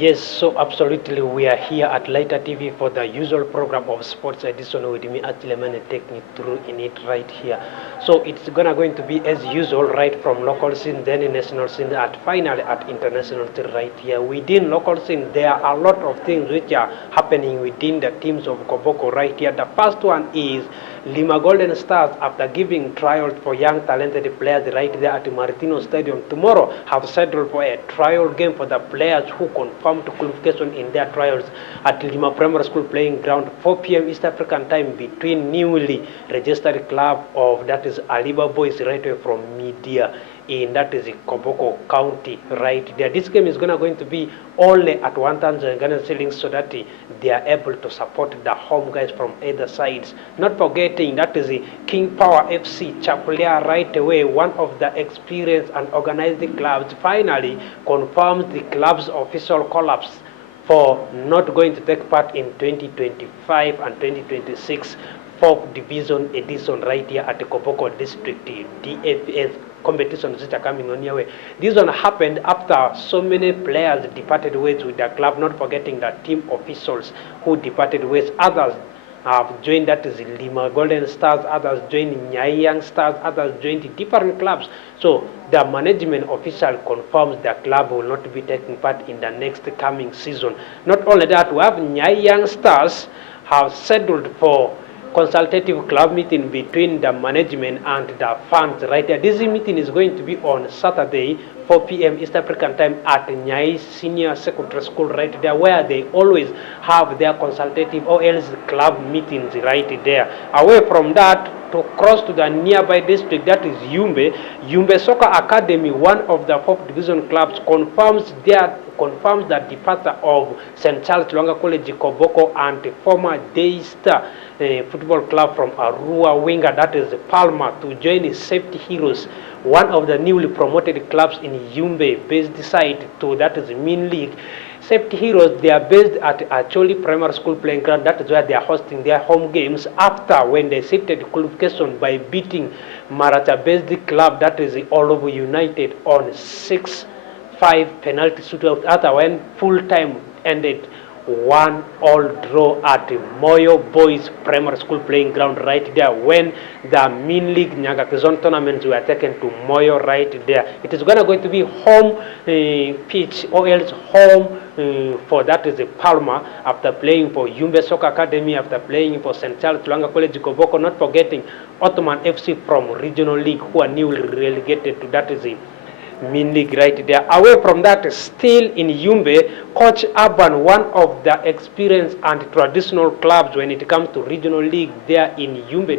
Yes, so absolutely. We are here at Lighter TV for the usual program of Sports Edition with me, Atilemane, taking it through in it right here. So it's going to be as usual, right from local scene, then in national scene, and finally at international scene right here. Within local scene, there are a lot of things which are happening within the teams of Koboko right here. The first one is Lima Golden Stars, after giving trials for young talented players right there at Martino Stadium tomorrow, have settled for a trial game for the players who confirmed qualification in their trials at Lima Primary School playing ground 4 p.m. East African time between newly registered club of that is Aliba Boys right away from Media in that is Koboko County right there. This game is going to be only at 1,000 Ghana shillings so that they are able to support the home guys from either sides. Not forgetting that is the King Power FC Chapulia right away, one of the experienced and organized clubs, finally confirms the club's official collapse for not going to take part in 2025 and 2026 fourth division edition right here at the Koboko district DFS competitions which are coming on your way. This one happened after so many players departed ways with the club, not forgetting the team officials who departed ways. Others have joined that is Lima Golden Stars, others joined Nyai Young Stars, others joined different clubs. So the management official confirms the club will not be taking part in the next coming season. Not only that, we have Nyai Young Stars have settled for consultative club meeting between the management and the fans right there. This meeting is going to be on Saturday 4 p.m. East African time at Nyai Senior Secondary School right there, where they always have their consultative or else club meetings right there. Away from that, to cross to the nearby district, that is Yumbe Soccer Academy, one of the fourth division clubs, confirms the departure of St. Charles Luanga College Koboko and the former Daystar football club from Arua winger, that is Palma, to join the Safety Heroes, one of the newly promoted clubs in Yumbe, based side to that is Min League. Safety Heroes, they are based at Acholi Primary School playing ground. That is where they are hosting their home games after when they shifted qualification by beating Marata-based club, that is Olobo United, on 6-5 penalty shootout after when full time ended 1-all draw at Moyo Boys Primary School playing ground right there when the Min League Nyagakizon tournaments were taken to Moyo right there. It is going to be home pitch or else home for that is Palma after playing for Yumbe Soccer Academy, after playing for St. Charles Luanga College Koboko, not forgetting Ottoman FC from Regional League who are newly relegated to that is Min League right there. Away from that, still in Yumbe, Coach Urban, one of the experienced and traditional clubs when it comes to regional league there in Yumbe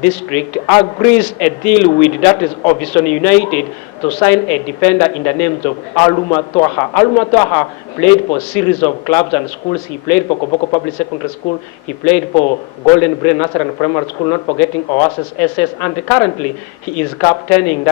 district, agrees a deal with that is Ovison United to sign a defender in the names of Aluma Toha. Aluma Toha played for a series of clubs and schools. He played for Koboko Public Secondary School. He played for Golden Brain Nursery and Primary School, not forgetting Oasis SS, and currently he is captaining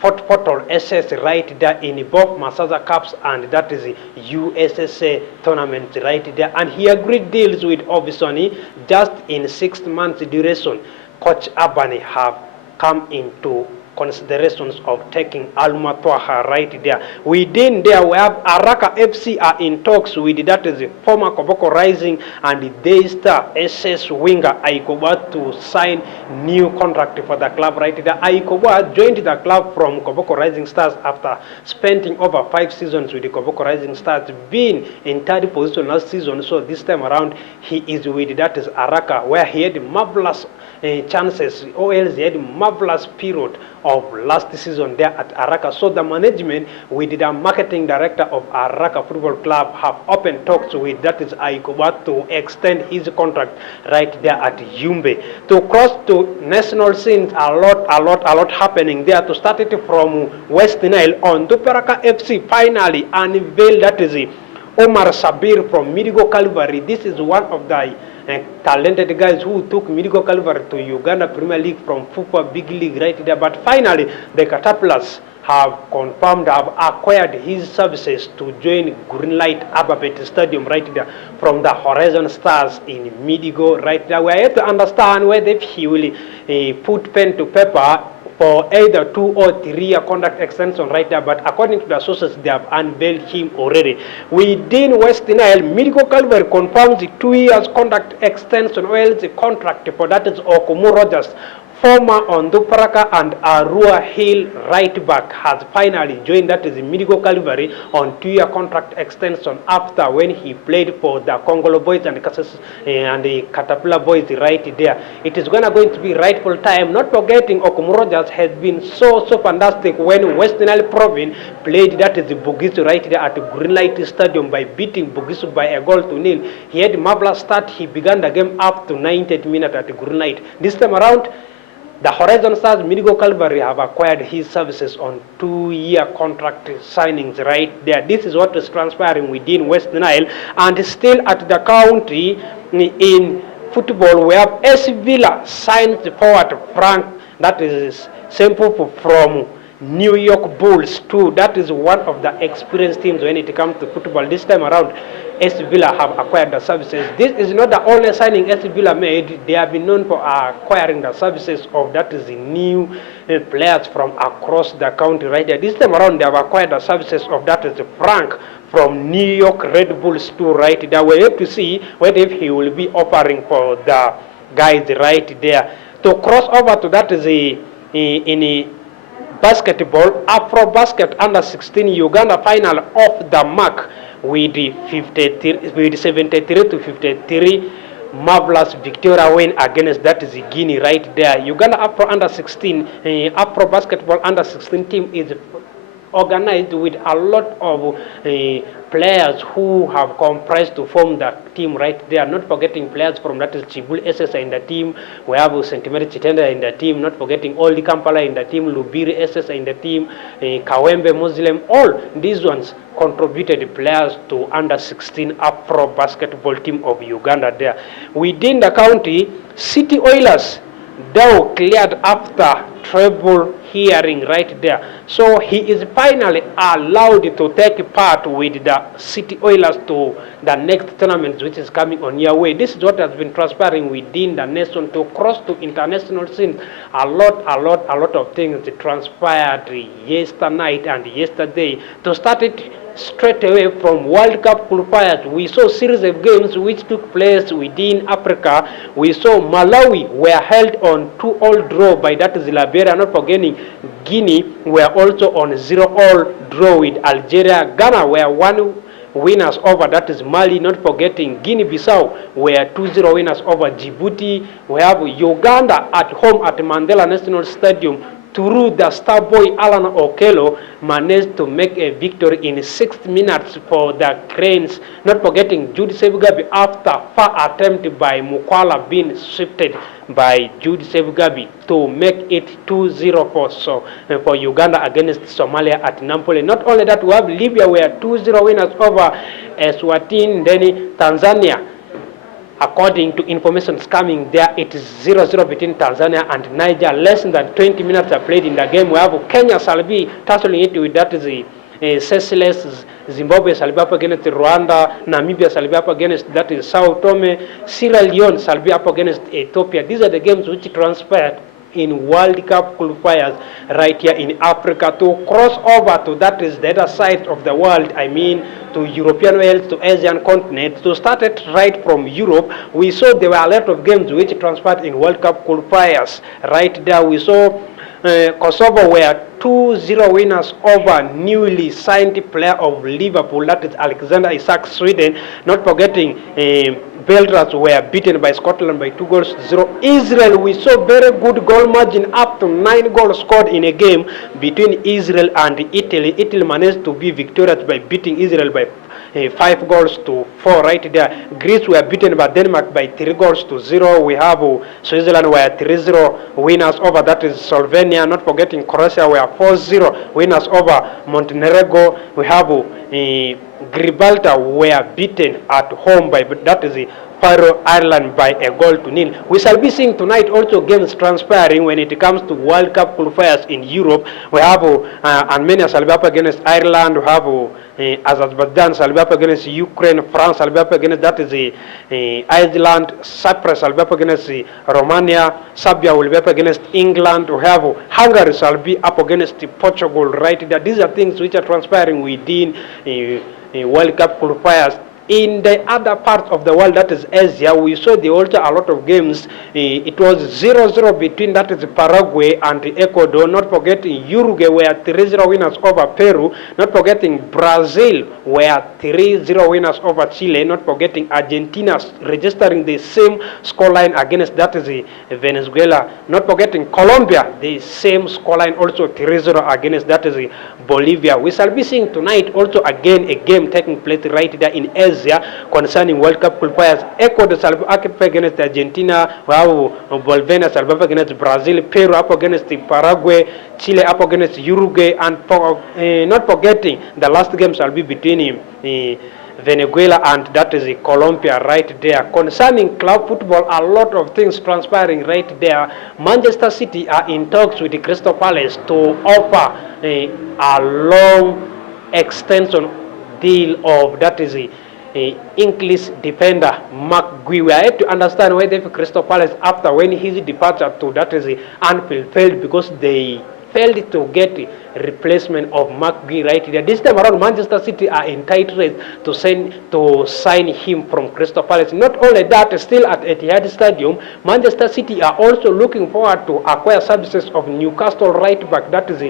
Fort Portal SS right there in both Masaza Cups and that is the USSA tournament right there. And he agreed deals with Obisoni just in 6 months duration. Coach Abani have come into considerations of taking Alma Twaha right there. Within there, we have Araka FC are in talks with that is the former Koboko Rising and the Daystar SS winger Aikoba to sign new contract for the club right there. Aikoba joined the club from Koboko Rising Stars after spending over 5 seasons with the Koboko Rising Stars, being in 3rd position last season. So this time around, he is with that is Araka, where he had marvelous chances, or else he had marvelous period of last season there at Araka. So the management with the marketing director of Araka Football Club have open talks with that is Aikoba to extend his contract right there at Yumbe. To cross to national scenes, a lot happening there. To start it from West Nile on Duperaka FC finally unveiled that is Omar Sabir from Midigo Calvary. This is one of the talented guys who took Midigo Calvary to Uganda Premier League from Fupa Big League right there. But finally, the Caterpillars have confirmed, have acquired his services to join Greenlight Ababet Stadium right there from the Horizon Stars in Midigo right there. We have to understand whether he will put pen to paper for either 2 or 3 year contract extension right there, but according to the sources, they have unveiled him already. Within West Nile, Medical Calvary confirms the 2 years contract extension, well, the contract for that is Okumu Rogers, former Onduparaka and Arua Hill right back, has finally joined that is the Medical Calvary on 2 year contract extension after when he played for the Congolo boys and the Caterpillar boys right there. It is going to be rightful time. Not forgetting Okumu Rogers has been so fantastic when West Nile Province played that is the Bugisu right there at the Greenlight Stadium by beating Bugisu by a goal to nil. He had a marvelous start. He began the game up to 90th minute at the Greenlight. This time around, the Horizon Stars Medical Calvary have acquired his services on 2 year contract signings right there. This is what is transpiring within West Nile. And still at the country in football, we have S Villa signed forward Frank, that is simple from New York Bulls too. That is one of the experienced teams when it comes to football. This time around, S Villa have acquired the services. This is not the only signing S Villa made. They have been known for acquiring the services of that is the new players from across the country right there. This time around, they have acquired the services of that is Frank from New York Red Bulls too right there. We have to see what if he will be offering for the guys right there. To cross over to that is in basketball, Afro Basket under 16 Uganda final off the mark with 73 to 53 marvelous Victoria win against that is Guinea right there. Uganda Afro under 16 Afro Basketball under 16 team is organized with a lot of players who have comprised to form the team right there. Not forgetting players from that is Chibul SS in the team. We have Sentimeri Chitenda in the team. Not forgetting Oldie Kampala in the team. Lubiri SS in the team. Kawembe Muslim. All these ones contributed players to under 16 Afro basketball team of Uganda there. Within the county, City Oilers, they were cleared after treble hearing right there. So he is finally allowed to take part with the City Oilers to the next tournament which is coming on your way. This is what has been transpiring within the nation to cross to international scene. A lot of things transpired yesterday night and yesterday. To start it straight away from World Cup qualifiers, we saw series of games which took place within Africa. We saw Malawi were held on 2-all draw by that is Liberia. Not forgetting Guinea were also on 0-all draw with Algeria. Ghana were 1 winners over that is Mali. Not forgetting Guinea-Bissau were 2-0 winners over Djibouti. We have Uganda at home at Mandela National Stadium. Through the star boy Alan Okello managed to make a victory in 6 minutes for the Cranes. Not forgetting Jude Sebugabi after far attempt by Mukwala being shifted by Jude Sebugabi to make it 2-0 for Uganda against Somalia at Nampole. Not only that, we have Libya were 2-0 winners over Eswatini. Then Tanzania, according to information coming there, it is 0-0 between Tanzania and Niger. Less than 20 minutes are played in the game. We have Kenya Salvi tussling it with that is Seychelles, Zimbabwe Salvi up against Rwanda, Namibia Salvi up against that is Sao Tome, Sierra Leone Salvi up against Ethiopia. These are the games which transpired in World Cup qualifiers right here in Africa. To cross over to that is the other side of the world, I mean to European world, to Asian continent. To start it right from Europe, we saw there were a lot of games which transpired in World Cup qualifiers. Right there we saw Kosovo were 2-0 winners over newly signed player of Liverpool, that is Alexander Isak, Sweden. Not forgetting Belgrade were beaten by Scotland by 2-0. Israel, we saw very good goal margin, up to 9 goals scored in a game between Israel and Italy. Italy managed to be victorious by beating Israel by 5-4 right there. Greece were beaten by Denmark by 3-0. We have Switzerland were 3-0 winners over that is Slovenia. Not forgetting Croatia were 4-0 winners over Montenegro. We have Gibraltar were beaten at home by that is Faroe Ireland by a goal to nil. We shall be seeing tonight also games transpiring when it comes to World Cup qualifiers in Europe. We have Armenia shall be up against Ireland. We have Azerbaijan shall be up against Ukraine. France shall be up against Iceland. Cyprus shall be up against Romania. Serbia will be up against England. We have Hungary shall be up against Portugal. Right there. These are things which are transpiring within World Cup qualifiers. In the other part of the world, that is Asia, we saw the also a lot of games. It was 0-0 between that is Paraguay and Ecuador. Not forgetting Uruguay were 3-0 winners over Peru. Not forgetting Brazil were 3-0 winners over Chile. Not forgetting Argentina registering the same scoreline against that is Venezuela. Not forgetting Colombia, the same scoreline also 3-0 against that is Bolivia. We shall be seeing tonight also again a game taking place right there in Asia concerning World Cup qualifiers. Ecuador shall be up against Argentina, while Bolivia shall be up against Brazil, Peru up against Paraguay, Chile up against Uruguay, and not forgetting the last game shall be between Venezuela and that is Colombia right there. Concerning club football, a lot of things transpiring right there. Manchester City are in talks with the Crystal Palace to offer a long extension deal of that is English defender Mark Gui. We have to understand why the Crystal Palace, after when his departure to that is Anfield, failed because they failed to get replacement of Mark Gui right there. This time around, Manchester City are in tight race to sign him from Crystal Palace. Not only that, still at Etihad Stadium, Manchester City are also looking forward to acquire services of Newcastle right back, that is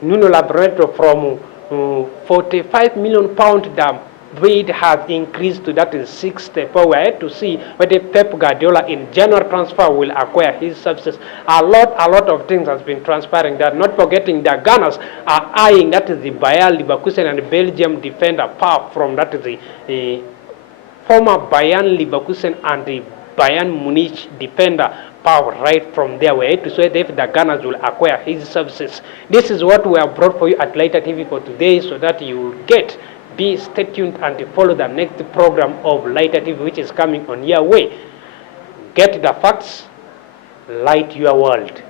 Nuno Labrador, from £45 million. The bid has increased to that is 64. We are to see whether Pep Guardiola in January transfer will acquire his services. A lot of things has been transpiring there. Not forgetting the Gunners are eyeing that is the Bayer Leverkusen and the Belgium defender Pap from that is the former Bayern Leverkusen and the Bayern Munich defender Pau. Right from there, we have to say if the Gunners will acquire his services. This is what we have brought for you at Lighter TV for today, so that you will stay tuned and follow the next program of Lighter TV, which is coming on your way. Get the facts, light your world.